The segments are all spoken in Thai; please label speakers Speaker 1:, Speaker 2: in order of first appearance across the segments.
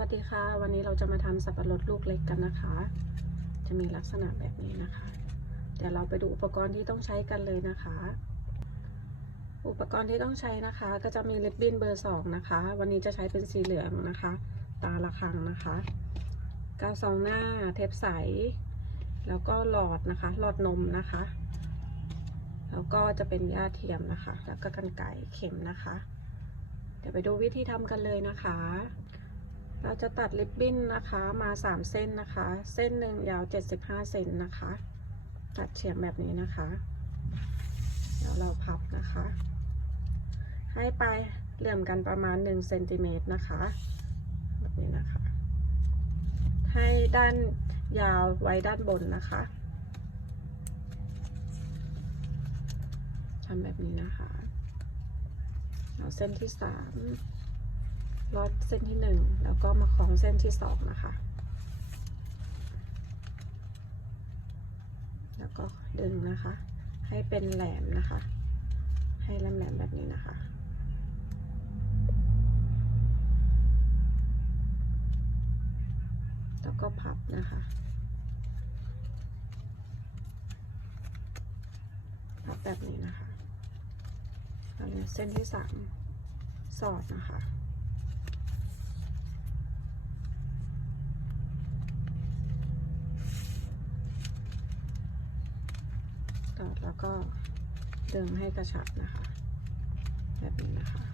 Speaker 1: วัสดีค่ะ วันนี้เราจะมาทำสับปะรดลูกเล็กกันนะคะ จะมีลักษณะแบบนี้นะคะ เดี๋ยวเราไปดูอุปกรณ์ที่ต้องใช้กันเลยนะคะ อุปกรณ์ที่ต้องใช้นะคะ ก็จะมีลิปบิ้นเบอร์สองนะคะ วันนี้จะใช้เป็นสีเหลืองนะคะ ตาละครังนะคะกาวซองหน้าเทปใส แล้วก็หลอดนะคะ หลอดนมนะคะ แล้วก็จะเป็นหญ้าเทียมนะคะ แล้วก็กันไก่เข็มนะคะ เดี๋ยวไปดูวิธีทำกันเลยนะคะ เราจะตัดริบบิ้นนะคะมา 3 เส้นนะคะ เส้นหนึ่งยาว 75 เซนนะคะ ตัดเฉียงแบบนี้นะคะ แล้วเราพับนะคะ ให้ไปลายเหลื่อมกันประมาณ1เซนติเมตรนะคะแบบนี้นะคะ ให้ด้านยาวไว้ด้านบนนะคะทำแบบนี้นะคะ เอาเส้นที่สาม ลอดเส้นที่หนึ่งแล้วก็มาคล้องเส้นที่สองนะคะ แล้วก็ดึงนะคะ ให้เป็นแหลมนะคะ ให้แหลมๆแบบนี้นะคะแล้วก็พับนะคะ พับแบบนี้นะคะอันนี้เส้นที่สามสอดนะคะ สอดแล้ว ก็ดึงให้กระชับนะคะ แบบนี้นะคะ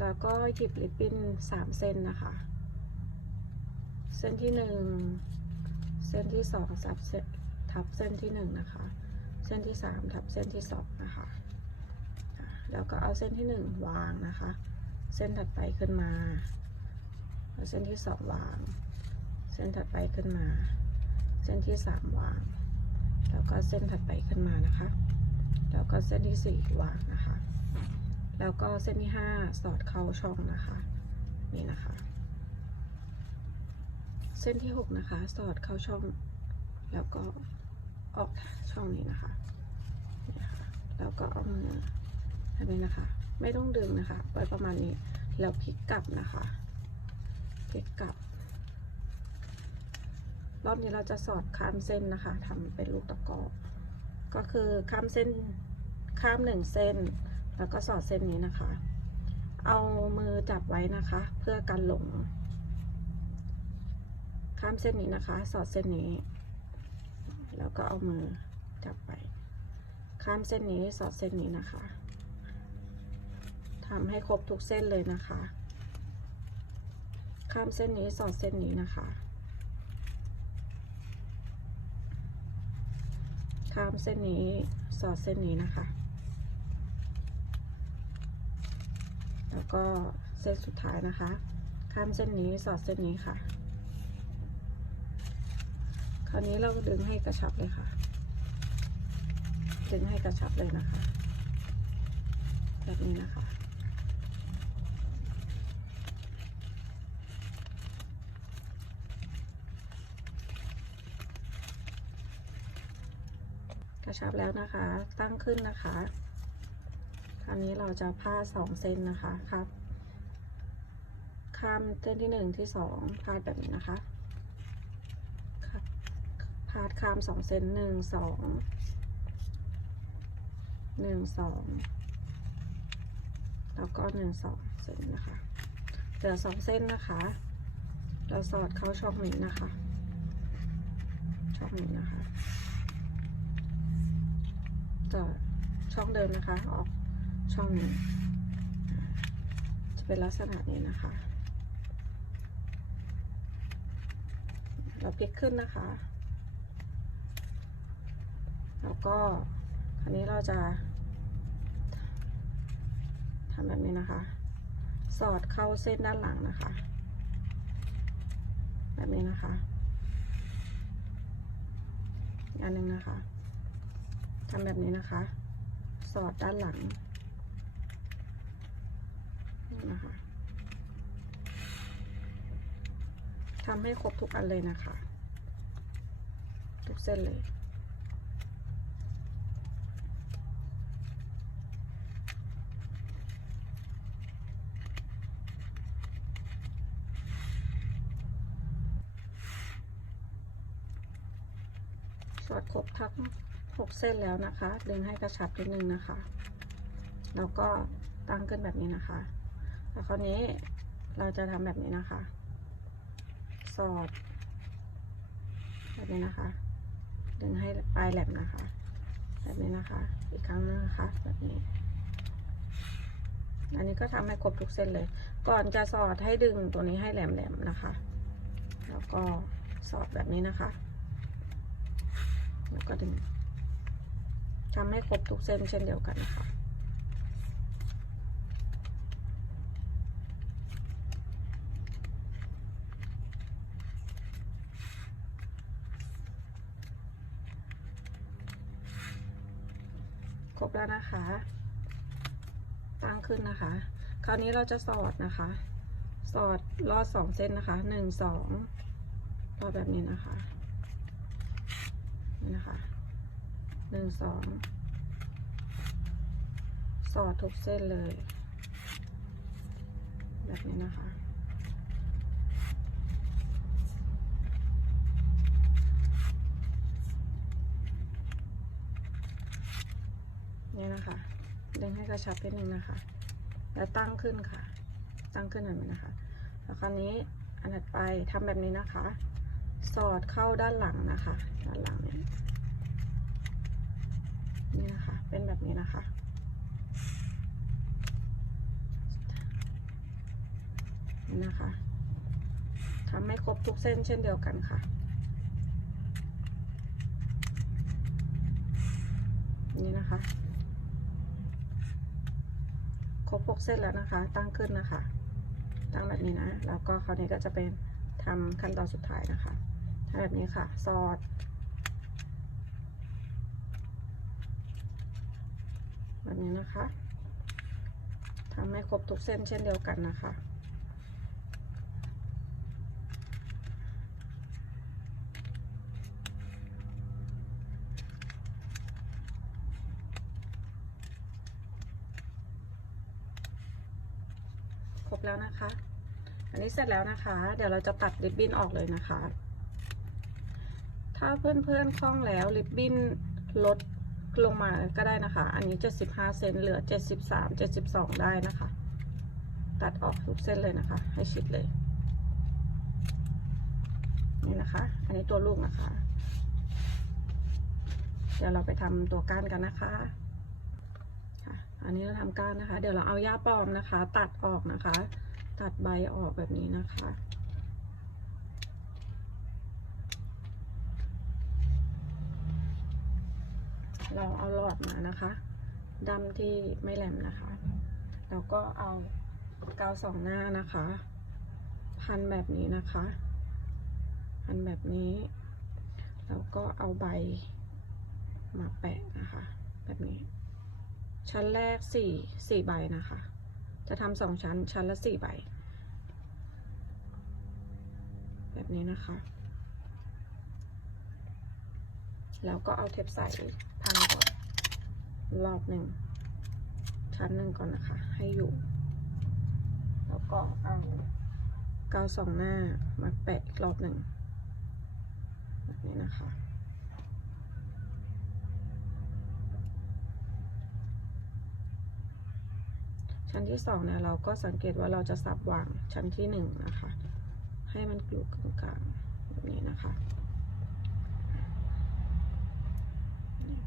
Speaker 1: แล้วก็หยิบลิปปิ้นสามเส้นนะคะ เส้นที่หนึ่งเส้นที่สองทับเส้นทับเส้นที่หนึ่งนะคะ เส้นที่สามทับเส้นที่สองนะคะแล้วก็เอาเส้นที่หนึ่งวางนะคะ เส้นถัดไปขึ้นมาเอาเส้นที่สองวาง เส้นถัดไปขึ้นมา เส้นที่สามวาง แล้วก็เส้นถัดไปขึ้นมานะคะ แล้วก็เส้นที่สี่วางนะคะ แล้วก็เส้นที่ห้าสอดเข้าช่องนะคะ นี่นะคะ เส้นที่หกนะคะ สอดเข้าช่อง แล้วก็ออกช่องนี้นะคะนี่ค่ะแล้วก็เอามือทำนี้นะคะ ไม่ต้องดึงนะคะไว้ประมาณนี้ แล้วพลิกกลับนะคะ พลิกกลับ รอบนี้เราจะสอดข้ามเส้นนะคะทำเป็นลูกตะกอก็คือข้ามเส้นข้ามหนึ่งเส้น แล้วก็สอดเส้นนี้นะคะ เอามือจับไว้นะคะ เพื่อกันหลง ข้ามเส้นนี้นะคะ สอดเส้นนี้ แล้วก็เอามือจับไป ข้ามเส้นนี้สอดเส้นนี้นะคะทำให้ครบทุกเส้นเลยนะคะ ข้ามเส้นนี้สอดเส้นนี้นะคะ ข้ามเส้นนี้สอดเส้นนี้นะคะ แล้วก็เส้นสุดท้ายนะคะ ข้ามเส้นนี้สอดเส้นนี้ค่ะ คราวนี้เราดึงให้กระชับเลยค่ะ ดึงให้กระชับเลยนะคะ แบบนี้นะคะ ระชับแล้วนะคะ ตั้งขึ้นนะคะ คราวนี้เราจะผ้าสองเส้นนะคะครับ ข้ามเส้นที่หนึ่งที่สองพาดแบบนี้นะคะพาดข้ามสองเส้นหนึ่งสองหนึ่งสองแล้วก็หนึ่งสองเส้นนะคะเหลือสองเส้นนะคะ เราสอดเข้าช่องนี้นะคะ ช่องนี้นะคะ จะช่องเดิมนะคะ ออกช่องนี้ จะเป็นลักษณะนี้นะคะ เราพลิกขึ้นนะคะ แล้วก็คราวนี้เราจะทำแบบนี้นะคะ สอดเข้าเส้นด้านหลังนะคะ แบบนี้นะคะ อันหนึ่งนะคะ ทำแบบนี้นะคะ สอดด้านหลังนี่นะคะทำให้ครบทุกอันเลยนะคะ ทุกเส้นเลยสอดครบทั้ง หกเส้นแล้วนะคะ ดึงให้กระชับนิดนึงนะคะ แล้วก็ตั้งขึ้นแบบนี้นะคะ แล้วคราวนี้เราจะทำแบบนี้นะคะ สอด แบบนี้นะคะ ดึงให้ปลายแหลมนะคะ แบบนี้นะคะ อีกครั้งนึงนะคะ แบบนี้ อันนี้ก็ทำให้ครบทุกเส้นเลย ก่อนจะสอดให้ดึงตัวนี้ให้แหลมๆนะคะ แล้วก็สอดแบบนี้นะคะ แล้วก็ดึง ทำให้ครบทุกเส้นเช่นเดียวกันนะคะครบแล้วนะคะ ตั้งขึ้นนะคะ คราวนี้เราจะสอดนะคะ สอดลอดสองเส้นนะคะหนึ่งสองลอดแบบนี้นะคะนี่นะคะ หนึ่งสองสอดทุกเส้นเลย แบบนี้นะคะ นี่นะคะดึงให้กระชับนิดนึงนะคะ แล้วตั้งขึ้นค่ะ ตั้งขึ้นแบบนี้นะคะ แล้วคราวนี้อันถัดไปทำแบบนี้นะคะ สอดเข้าด้านหลังนะคะ ด้านหลังนี้ นี่นะคะ เป็นแบบนี้นะคะ นี่นะคะทำให้ครบทุกเส้นเช่นเดียวกันค่ะนี่นะคะ ครบหกเส้นแล้วนะคะ ตั้งขึ้นนะคะ ตั้งแบบนี้นะ แล้วก็คราวนี้ก็จะเป็นทำขั้นตอนสุดท้ายนะคะทำแบบนี้ค่ะ สอด แบบนี้นะคะทำให้ครบทุกเส้นเช่นเดียวกันนะคะ ครบแล้วนะคะ อันนี้เสร็จแล้วนะคะ เดี๋ยวเราจะตัดริบบิ้นออกเลยนะคะ ถ้าเพื่อนๆคล่องแล้วริบบิ้นลด ลงมาก็ได้นะคะ อันนี้ 75 เซนเหลือ 73 72 ได้นะคะ ตัดออกทุกเส้นเลยนะคะ ให้ชิดเลย นี่นะคะ อันนี้ตัวลูกนะคะ เดี๋ยวเราไปทำตัวก้านกันนะคะค่ะอันนี้เราทำก้านนะคะ เดี๋ยวเราเอาหญ้าปลอมนะคะ ตัดออกนะคะ ตัดใบออกแบบนี้นะคะ เราเอาหลอดมานะคะดำที่ไม่แหลมนะคะแล้วก็เอากาวสองหน้านะคะ พันแบบนี้นะคะ พันแบบนี้ แล้วก็เอาใบมาแปะนะคะ แบบนี้ ชั้นแรกสี่สี่ใบนะคะ จะทำสองชั้นชั้นละสี่ใบ แบบนี้นะคะ แล้วก็เอาเทปใสพันก่อน รอบหนึ่ง ชั้นหนึ่งก่อนนะคะ ให้อยู่ แล้วก็เอากาวสองหน้ามาแปะอีกรอบหนึ่งแบบนี้นะคะชั้นที่สองเนี่ยเราก็สังเกตว่าเราจะสับวางชั้นที่หนึ่งนะคะ ให้มันอยู่กลางๆแบบนี้นะคะ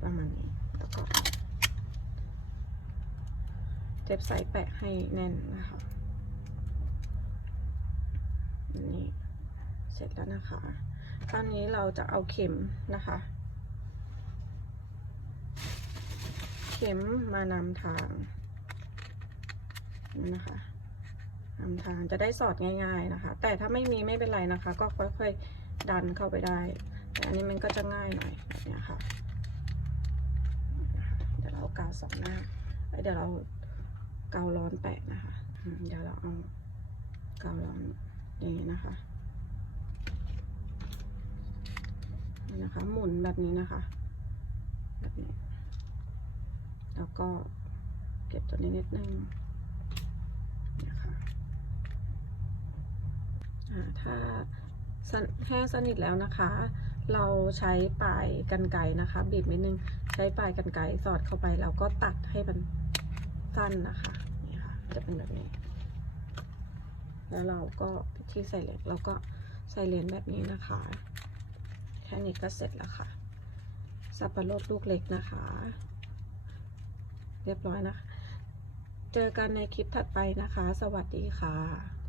Speaker 1: ประมาณนี้แล้วก็ เอาเจ็บใส่แปะให้แน่นนะคะนี่เสร็จแล้วนะคะคราวนี้เราจะเอาเข็มนะคะ เข็มมานำทางนี่นะคะทำทางจะได้สอดง่ายๆนะคะ แต่ถ้าไม่มีไม่เป็นไรนะคะ ก็ค่อยๆดันเข้าไปได้ แต่อันนี้มันก็จะง่ายหน่อยแบบนี้ค่ะเดี๋ยวเราเอากาวสองหน้าเดี๋ยวเรา การ้อนแปะนะคะ เดี๋ยวเราเอาการ้อนอย่างนี้นะคะนะคะ หมุนแบบนี้นะคะ แบบนี้ แล้วก็เก็บตัวนี้นิดนึงนี่ยค่ะถ้าแห้งสนิทแล้วนะคะ เราใช้ปลายกันไกนะคะ บีบนิดนึง ใช้ปลายกันไกสอดเข้าไป แล้วก็ตัดให้มัน สั้นนะคะนี่ค่ะจะเป็นแบบนี้ แล้วเราก็ที่ใส่เหล็กเราก็ใส่เลนแบบนี้นะคะแค่นี้ก็เสร็จแล้วค่ะ สับปะรดลูกเล็กนะคะ เรียบร้อยนะคะ เจอกันในคลิปถัดไปนะคะ สวัสดีค่ะ